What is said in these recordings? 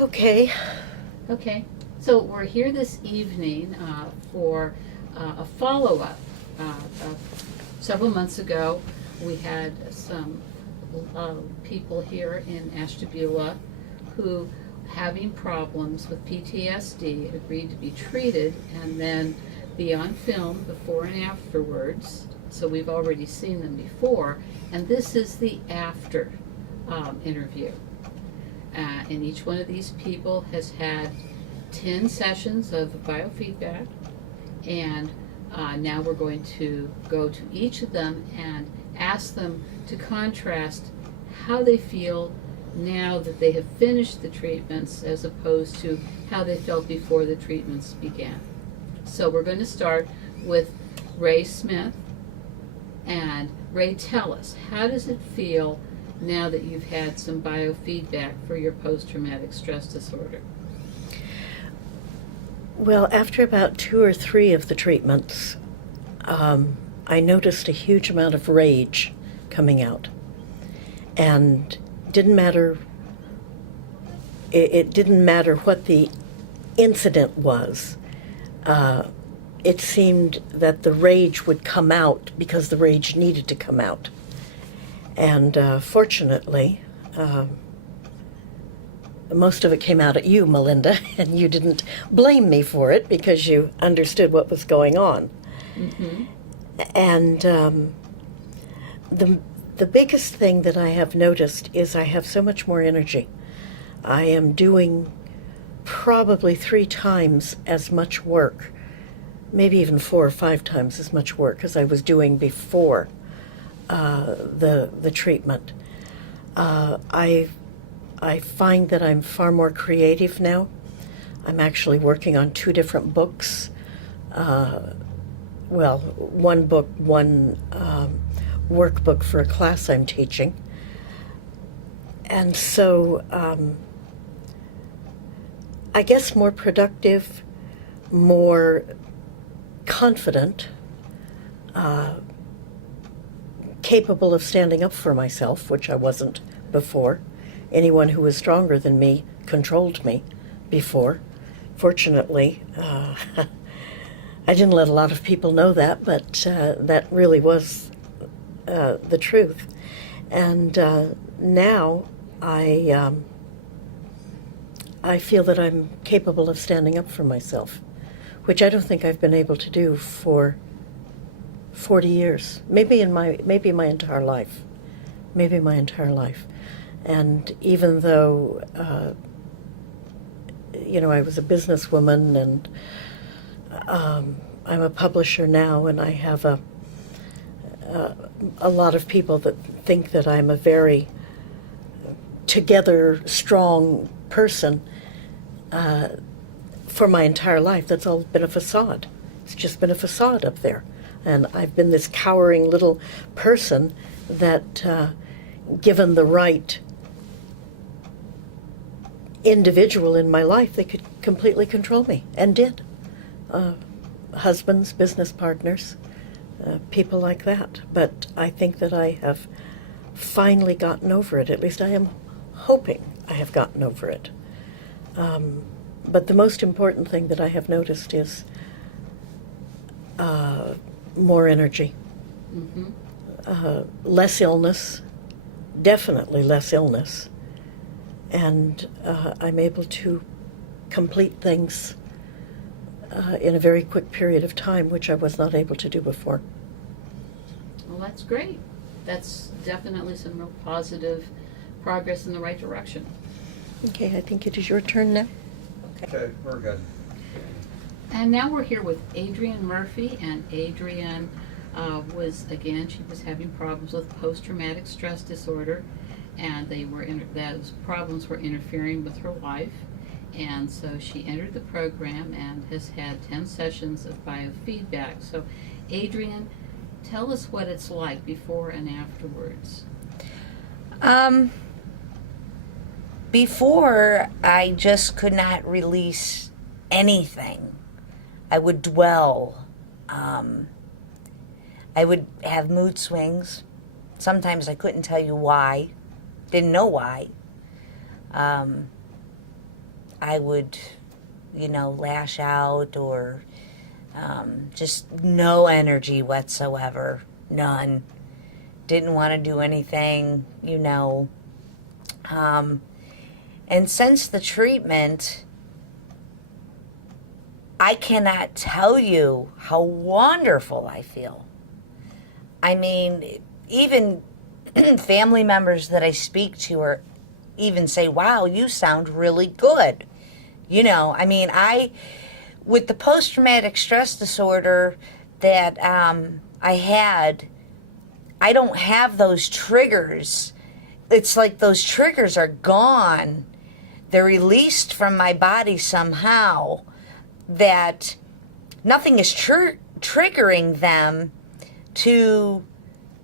Okay. Okay, so we're here this evening for a follow-up. Several months ago, we had some people here in Ashtabula who, having problems with PTSD, agreed to be treated and then be on film before and afterwards. So we've already seen them before, and this is the after interview. And each one of these people has had 10 sessions of biofeedback, and now we're going to go to each of them and ask them to contrast how they feel now that they have finished the treatments as opposed to how they felt before the treatments began. So we're going to start with Raye Smith. And Raye, tell us, how does it feel now that you've had some biofeedback for your post-traumatic stress disorder? Well, after about 2 or 3 of the treatments, I noticed a huge amount of rage coming out. And didn't matter, it didn't matter what the incident was. It seemed that the rage would come out because the rage needed to come out. And fortunately, most of it came out at you, Melinda, and you didn't blame me for it because you understood what was going on. Mm-hmm. And the biggest thing that I have noticed is I have so much more energy. I am doing probably 3 times as much work, maybe even 4 or 5 times as much work as I was doing before the treatment. I find that I'm far more creative now. I'm actually working on 2 different books. Well, one book, one workbook for a class I'm teaching. And so I guess more productive, more confident, capable of standing up for myself, which I wasn't before. Anyone who was stronger than me controlled me before. Fortunately, I didn't let a lot of people know that, but that really was the truth. And now I feel that I'm capable of standing up for myself, which I don't think I've been able to do for 40 years, maybe my entire life. And even though, I was a businesswoman and I'm a publisher now, and I have a lot of people that think that I'm a very together, strong person. For my entire life, that's all been a facade. It's just been a facade up there. And I've been this cowering little person that, given the right individual in my life, they could completely control me, and did. Husbands, business partners, people like that. But I think that I have finally gotten over it. At least I am hoping I have gotten over it. But the most important thing that I have noticed is more energy, less illness, definitely less illness, and I'm able to complete things in a very quick period of time, which I was not able to do before. Well, that's great. That's definitely some real positive progress in the right direction. Okay, I think it is your turn now. Okay, we're good. And now we're here with Adrianne Murphy, and Adrianne was having problems with post-traumatic stress disorder, and those problems were interfering with her life, and so she entered the program and has had 10 sessions of biofeedback. So Adrianne, tell us what it's like before and afterwards. Before, I just could not release anything. I would dwell. I would have mood swings. Sometimes I couldn't tell you why. Didn't know why. I would, lash out or just no energy whatsoever. None. Didn't want to do anything, And since the treatment, I cannot tell you how wonderful I feel. I mean, even family members that I speak to or even say, wow, you sound really good. With the post-traumatic stress disorder that I had, I don't have those triggers. It's like those triggers are gone. They're released from my body somehow, that nothing is triggering them to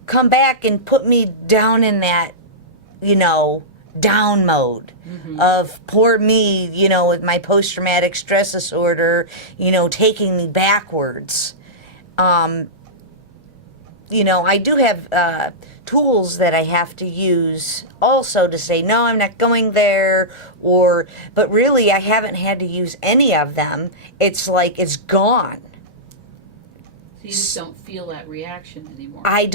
come back and put me down in that, down mode of poor me, with my post-traumatic stress disorder, taking me backwards. I do have tools that I have to use also to say, no, I'm not going there, but really I haven't had to use any of them. It's like it's gone. So you just don't feel that reaction anymore. I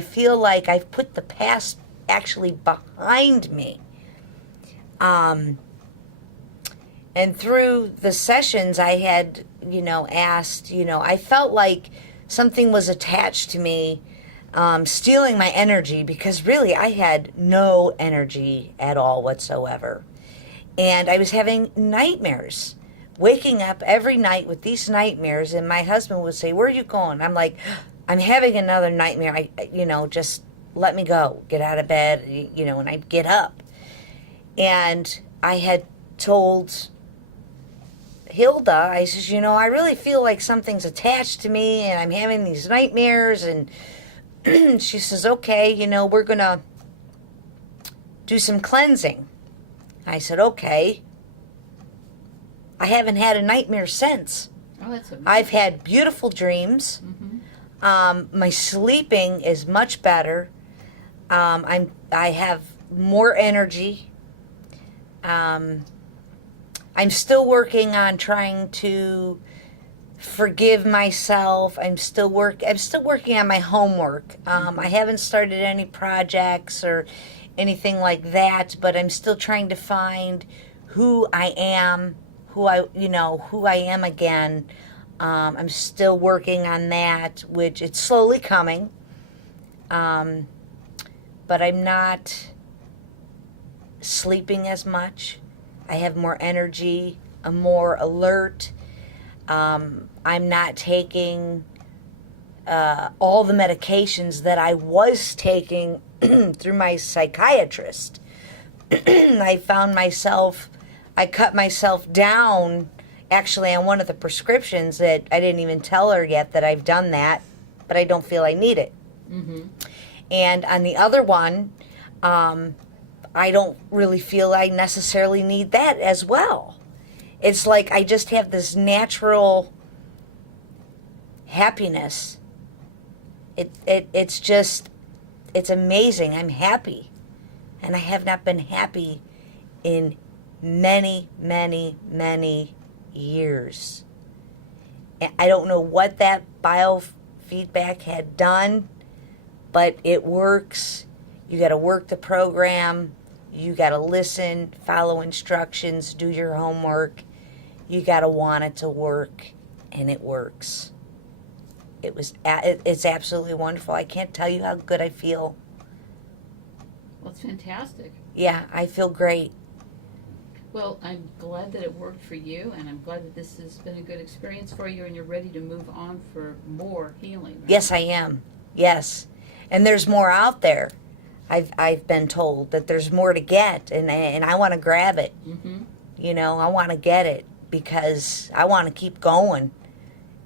feel like I've put the past actually behind me. And through the sessions I had, asked, I felt like something was attached to me, stealing my energy, because really I had no energy at all whatsoever. And I was having nightmares, waking up every night with these nightmares, and my husband would say, where are you going? I'm like, I'm having another nightmare. Just let me go, get out of bed, and I'd get up. And I had told Hilda, I says, I really feel like something's attached to me and I'm having these nightmares. And she says, okay, we're going to do some cleansing. I said, okay. I haven't had a nightmare since. Oh, that's amazing. I've had beautiful dreams. My sleeping is much better. I have more energy. I'm still working on trying to forgive myself. I'm still working on my homework. I haven't started any projects or anything like that, but I'm still trying to find who I am, who I am again. I'm still working on that, which it's slowly coming. But I'm not sleeping as much. I have more energy. I'm more alert. I'm not taking all the medications that I was taking through my psychiatrist. I cut myself down actually on one of the prescriptions that I didn't even tell her yet that I've done that, but I don't feel I need it. And on the other one, I don't really feel I necessarily need that as well. It's like I just have this natural happiness. It's amazing. I'm happy. And I have not been happy in many, many, many years. I don't know what that biofeedback had done, but it works. You got to work the program. You got to listen, follow instructions, do your homework. You got to want it to work, and it works. It's absolutely wonderful. I can't tell you how good I feel. Well, it's fantastic. Yeah, I feel great. Well, I'm glad that it worked for you, and I'm glad that this has been a good experience for you, and you're ready to move on for more healing. Right? Yes, I am. Yes. And there's more out there. I've been told that there's more to get, and I want to grab it. I want to get it because I want to keep going.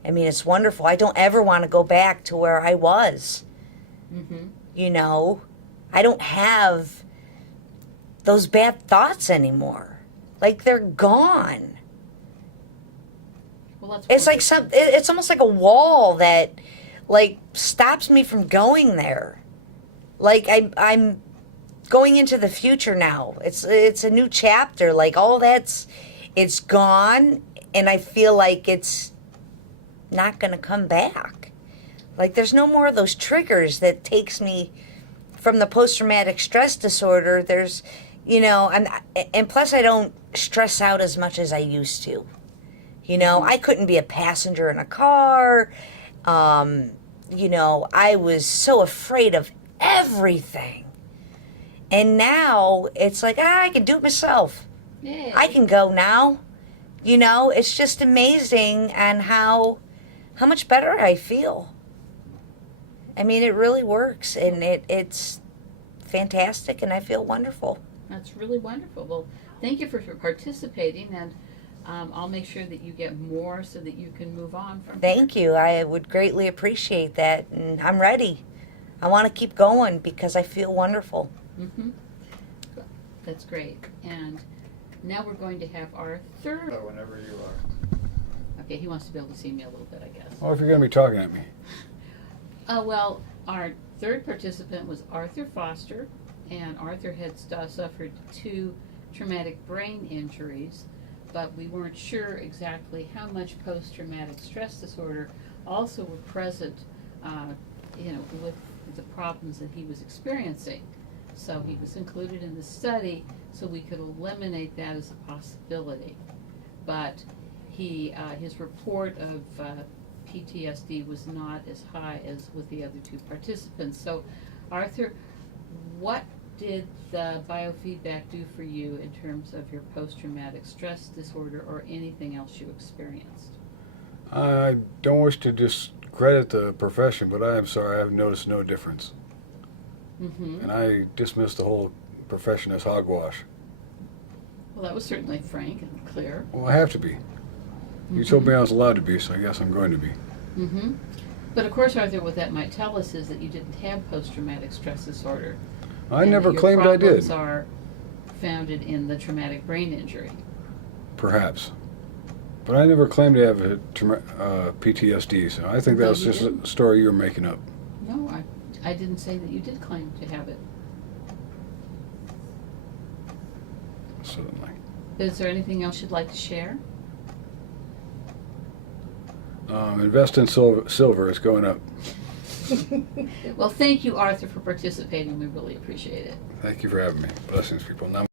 I mean, it's wonderful. I don't ever want to go back to where I was. I don't have those bad thoughts anymore. Like, they're gone. Well, that's it's like wonderful. it's almost like a wall that, like, stops me from going there. Like, I'm going into the future now. It's a new chapter. Like all that's, it's gone, and I feel like it's not going to come back. Like there's no more of those triggers that takes me from the post-traumatic stress disorder. There's, you know, and plus I don't stress out as much as I used to. You know, I couldn't be a passenger in a car. You know, I was so afraid of everything. And now it's like, I can do it myself. Yay. I can go now. You know, it's just amazing and how much better I feel. I mean, it really works, and it's fantastic, and I feel wonderful. That's really wonderful. Well, thank you for participating, and I'll make sure that you get more so that you can move on from Thank you. I would greatly appreciate that, and I'm ready. I want to keep going because I feel wonderful. Mm-hmm. That's great. And now we're going to have our third. So whenever you are. Okay, he wants to be able to see me a little bit, I guess. Well, if you're going to be talking at me. Well, our third participant was Arthur Foster, and Arthur had suffered 2 traumatic brain injuries, but we weren't sure exactly how much post-traumatic stress disorder also were present, you know, with the problems that he was experiencing. So he was included in the study so we could eliminate that as a possibility. But his report of PTSD was not as high as with the other 2 participants. So, Arthur, what did the biofeedback do for you in terms of your post-traumatic stress disorder or anything else you experienced? I don't wish to discredit the profession, but I am sorry, I have noticed no difference. Mm-hmm. And I dismiss the whole profession as hogwash. Well, that was certainly frank and clear. Well, I have to be. You told me I was allowed to be, so I guess I'm going to be. Mm-hmm. But of course, Arthur, what that might tell us is that you didn't have post-traumatic stress disorder. I and never that your claimed I problems did. Are founded in the traumatic brain injury. Perhaps. But I never claimed to have a PTSD, so I think No, that's you just didn't. a story you're making up. No, I didn't say that you did claim to have it. Certainly. Is there anything else you'd like to share? Invest in silver. It's going up. Well, thank you, Arthur, for participating. We really appreciate it. Thank you for having me. Blessings, people. Now